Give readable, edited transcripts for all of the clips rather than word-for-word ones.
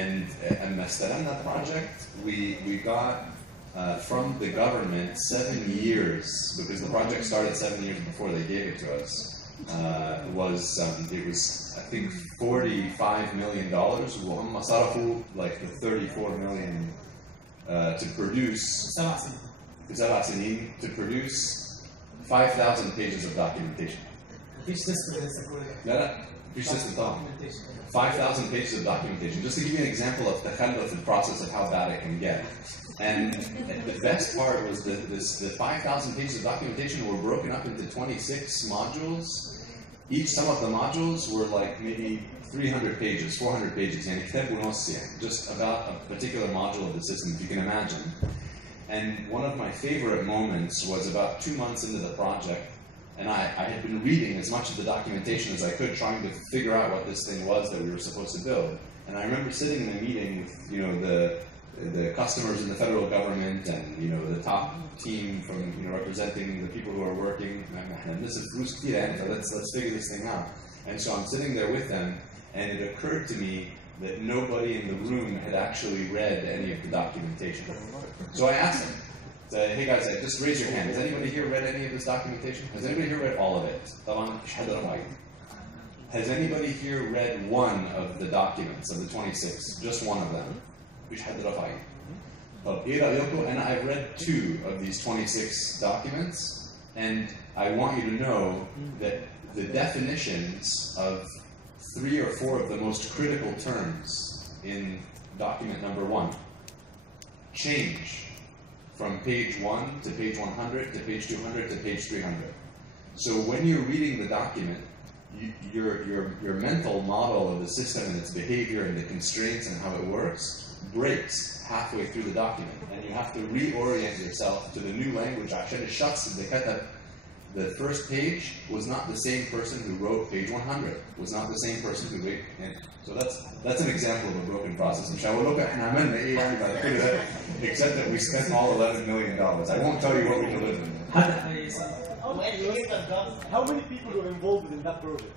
And استلمنا project, we got from the government 7 years, because the project started 7 years before they gave it to us. It was I think $45 million. وهم صرفوا like the 34 million to produce 7 سنين to produce 5,000 pages of documentation. مفيش سيستم لسه كل ده. لا مفيش سيستم طبعا. 5,000 pages of documentation. Just to give you an example of the process of how bad it can get. And the best part was that the 5,000 pages of documentation were broken up into 26 modules. Some of the modules were like maybe 300 pages, 400 pages, and just about a particular module of the system, if you can imagine. And one of my favorite moments was about 2 months into the project, and I had been reading as much of the documentation as I could, trying to figure out what this thing was that we were supposed to build. And I remember sitting in a meeting with the customers in the federal government and the top team from representing the people who are working. And this is let's figure this thing out. And so I'm sitting there with them, and it occurred to me that nobody in the room had actually read any of the documentation. So I asked them, hey guys, just raise your hand. Has anybody here read any of this documentation? Has anybody here read all of it? Has anybody here read one of the documents of the 26? Just one of them? And I've read 2 of these 26 documents, and I want you to know that the definitions of 3 or 4 of the most critical terms in document number 1 change from page 1 to page 100 to page 200 to page 300. So when you're reading the document, your mental model of the system and its behavior and the constraints and how it works breaks halfway through the document, and you have to reorient yourself to the new language. عشان الشخص اللي كتب the first page was not the same person who wrote page 100, was not the same person who wrote. So that's an example of a broken process. مش هقول لكم احنا عملنا ايه يعني بعد كل ده, except that we spent all $11 million. I won't tell you what we delivered. How many people were involved in that project?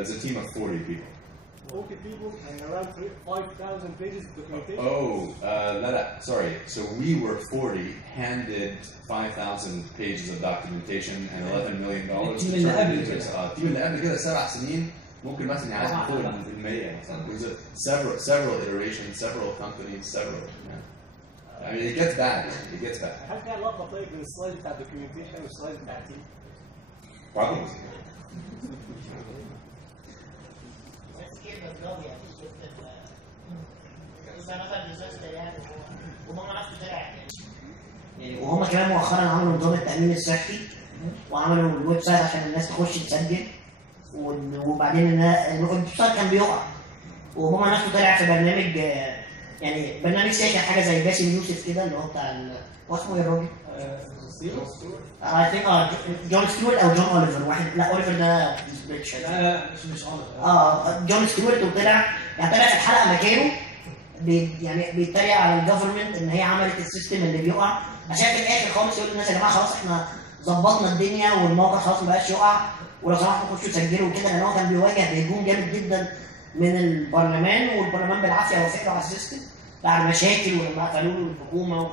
It's a team of 40 people. 40 people and around 5,000 pages of documentation? Sorry. So we were 40, handed 5,000 pages of documentation and $11 million. التيم اللي قبل كده 7 سنين ممكن مثلا يعدي فوق ال 100 مثلا. There's several iterations, several companies, several. Yeah. I mean, it gets bad. It gets bad. هل في علاقة طيب بين السلايد بتاع الدوكيومنتيشن والسلايد بتاع التيم؟ Probably. وهم كمان مؤخرا عملوا نظام التأمين الصحي وعملوا الويب سايت عشان الناس تخش تسجل، وبعدين الويب سايت كان بيقع، وهم نفسه طلع في برنامج يعني برنامج ساكن حاجه زي باسم يوسف كده اللي هو بتاع واسمه ايه الراجل؟ I think جون ستيوارت او جون اوليفر، واحد لا اوليفر ده بريتش. لا مش اوليفر. جون ستيوارت، وطلع يعني طلع في الحلقه مكانه يعني بيتريق على الجفرمنت ان هي عملت السيستم اللي بيقع، عشان في الاخر خالص يقول للناس يا جماعه خلاص احنا ظبطنا الدنيا والموقع خلاص ما بقاش يقع، ولو سمحتوا خشوا سجلوا وكده، لان هو كان بيواجه هجوم جامد جدا من البرلمان، والبرلمان بالعافيه وافق له على السيستم بعد مشاكل ولما قفلوا له الحكومه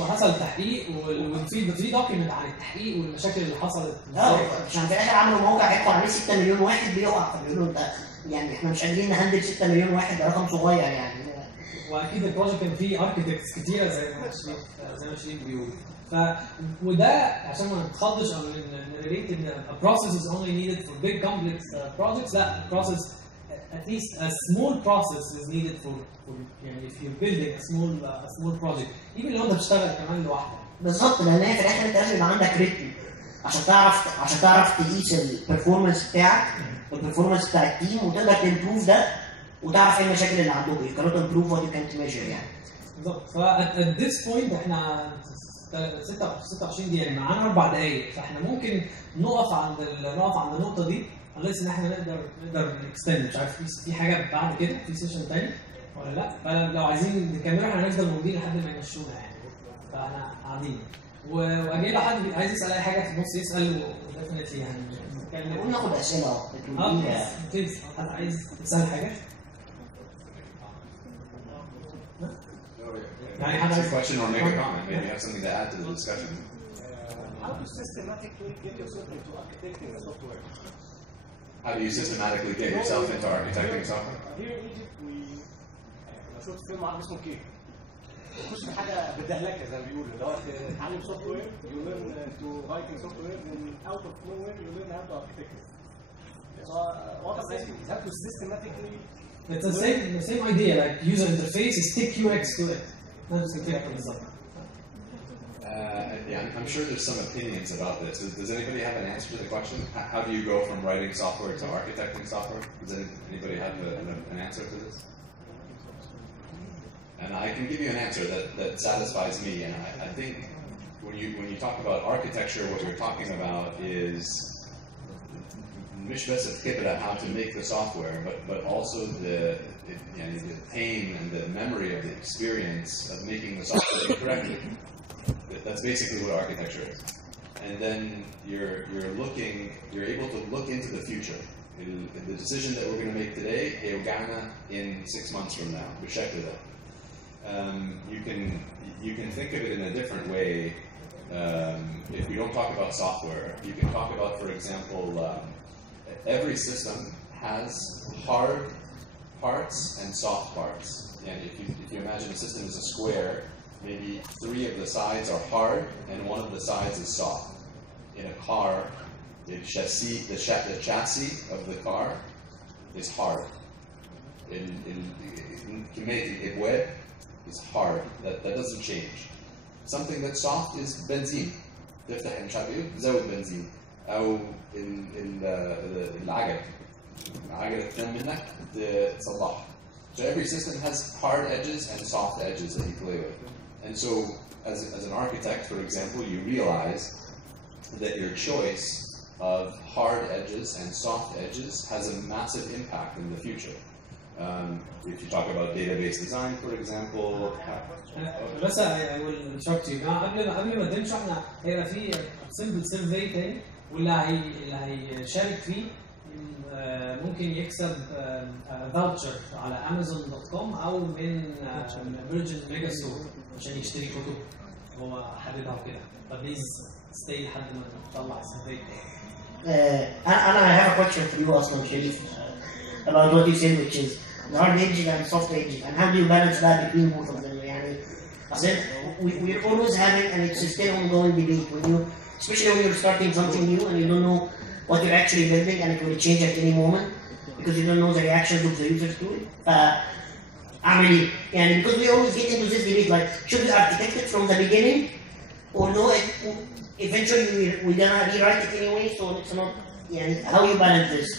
وحصل تحقيق، وفي دوكيمنت عن التحقيق والمشاكل اللي حصلت. عشان في الاخر عملوا موقع هيدخل عليه 6 مليون واحد بيقع، فبيقولوا انت يعني احنا مش قادرين نهندل 6 مليون واحد، ده رقم صغير يعني. واكيد البروجكت كان فيه اركتكتس كتيره زي ما شريف بيقول. وده عشان ما نتخضش او نريليت ان a process is only needed for big complex projects. لا، process at least a small process is needed for يعني if you're building a small project even لو انت بتشتغل كمان لوحدك. بالظبط، لان هي في الاخر انت لازم يبقى عندك ريتم عشان تعرف تقيس البرفورمانس بتاعك والبرفورمانس بتاع التيم، وتقدر تمبروف ده وتعرف ايه المشاكل اللي عندكم. you cannot improve what you can't measure يعني. بالظبط. at this point احنا 26 دقيقة يعني معانا 4 دقايق، فاحنا ممكن نقف عند النقطة دي unless ان احنا نقدر نكستند. مش عارف في حاجة بعد كده في سيشن تاني ولا لا، فلو عايزين نكمل احنا هنفضل موجودين لحد ما يمشونا يعني، فاحنا قاعدين. واجي لو حد عايز يسأل اي حاجة في النص يسأل، وديفنتلي هنتكلم وناخد أسئلة. حد عايز يسأل حاجة؟ Answer a question or make a comment. Maybe you have something to add to the discussion. How to systematically get yourself into architecting the software? How do you systematically get yourself into architecting software? Here in Egypt انا شفت فيلم عربي اسمه كيك. تخش في حاجه بالدهلكه زي ما بيقولوا اللي هو تتعلم سوفت وير you learn to writing software then out of nowhere you learn how to architect it. So what I'm asking is how to systematically. It's the same idea like user interface is stick UX to it. نفس الفكرة بالظبط. Yeah, I'm sure there's some opinions about this. Does anybody have an answer to the question? How do you go from writing software to architecting software? Does anybody have an answer to this? And I can give you an answer that satisfies me. And I think when you talk about architecture, what you're talking about is مش بس الخبرة how to make the software, but also the pain and the memory of the experience of making the software correctly. That's basically what architecture is. And then you're able to look into the future. The decision that we're going to make today, هيوجعنا in 6 months from now. بالشكل ده. You can think of it in a different way. If we don't talk about software, you can talk about, for example, every system has hard parts and soft parts. And if you imagine a system is a square, maybe 3 of the sides are hard and 1 of the sides is soft. In a car, the chassis of the car is hard. الابواب is hard. That doesn't change. Something that's soft is benzene. تفتح مش عارف ايه تزود بنزين. أو العجلة تنام منك تصلحها. So every system has hard edges and soft edges that you play with. And so as an architect, for example, you realize that your choice of hard edges and soft edges has a massive impact in the future. If you talk about database design, for example. بس I will instruct you. قبل ما نمشي احنا هيبقى في simple survey تاني واللي هيشارك فيه ممكن يكسب فاوتشر على amazon.com او من فيرجن ميجا ستور عشان يشتري كتب هو حاببها وكده. فبليز ستي لحد ما نطلع السيرفي. I have a question for you أصلا شريف about what you said, which is the hard edges and soft edges, and how do you balance that between both of them? يعني we're always having, and it's still ongoing debate when you, especially when you're starting something new and you don't know what you're actually building and it will change at any moment because you don't know the reactions of the users to it. Because we always get into this debate like, should we architect it from the beginning or no, eventually we're gonna rewrite it anyway, so it's not, how you balance this?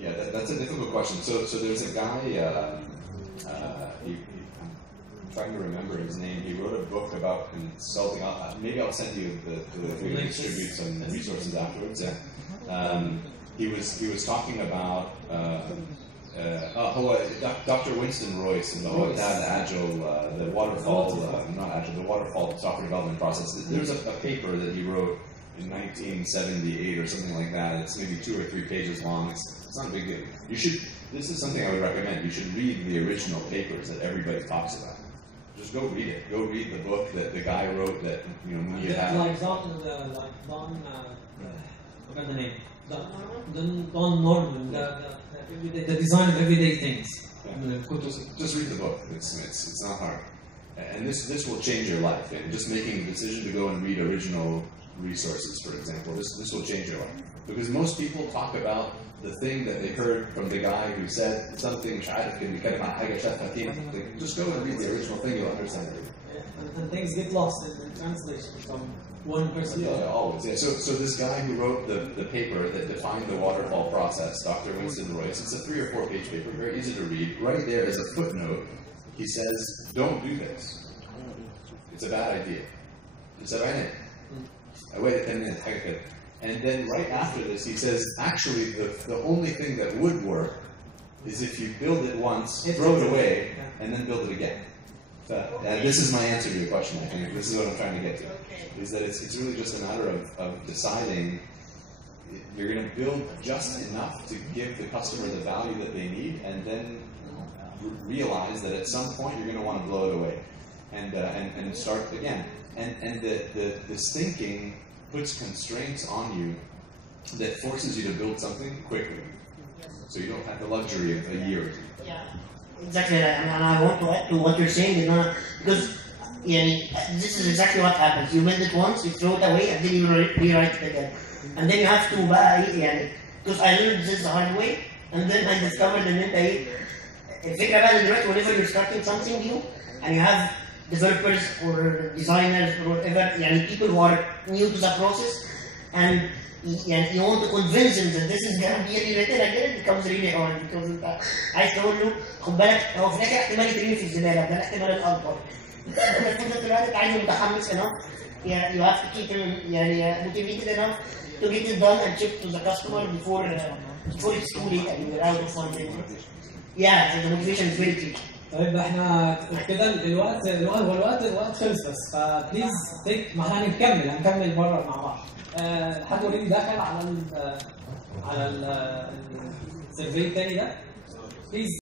Yeah, that's a difficult question. So there's a guy, I'm trying to remember his name. He wrote a book about consulting. Maybe I'll send you we can distribute some resources afterwards. Yeah. He was talking about Dr. Winston Royce and the Agile, the waterfall, not Agile, the waterfall software development process. There's a paper that he wrote in 1978 or something like that. It's maybe 2 or 3 pages long. It's not a big deal. This is something I would recommend. You should read the original papers that everybody talks about. Just go read it. Go read the book that the guy wrote that Munir had. Like Don, forgot the name. Don Norman, the design of everyday things. Yeah. Just read the book. It's not hard. And this will change your life. And just making a decision to go and read original resources, for example, this will change your life. Because most people talk about the thing that they heard from the guy who said something, just go and read the original thing, you'll understand it. And things get lost in translation from one person. Yeah, always. Yeah. So this guy who wrote the paper that defined the waterfall process, Dr. Winston Royce, it's a 3 or 4 page paper, very easy to read. Right there is a footnote. He says, don't do this. It's a bad idea. It's a bad idea. I waited 10 minutes. And then right after this, he says, actually, the only thing that would work is if you build it once, throw it away, and then build it again. So, this is my answer to your question, I think. This is what I'm trying to get to. Is that it's really just a matter of deciding you're going to build just enough to give the customer the value that they need, and then realize that at some point you're going to want to blow it away. and start again. And this thinking puts constraints on you that forces you to build something quickly. So you don't have the luxury of a year or two. Yeah, exactly. And I want to add to what you're saying, because this is exactly what happens. You build it once, you throw it away, and then you rewrite it again. And then you have to because I learned this the hard way, and then I discovered ان انت الفكره بقى ان دلوقتي whenever you're starting something new and you have developers or designers or whatever, people who are new to the process, and you want to convince them that this is gonna be rewritten again, it becomes really hard because انت عايز تقول له خد بالك هو في الاخر احتمال يترمي في الزباله، ده الاحتمال الاكبر. بس انت دلوقتي انت عايزه متحمس enough. You have to keep him motivated enough to get it done and ship to the customer before it's too late and you're out of something. Yeah, the motivation is very key. طيب احنا كده الوقت خلص بس فبليز ما احنا هنكمل بره مع بعض. حد اوريدي دخل على السيرفي الثاني ده بليز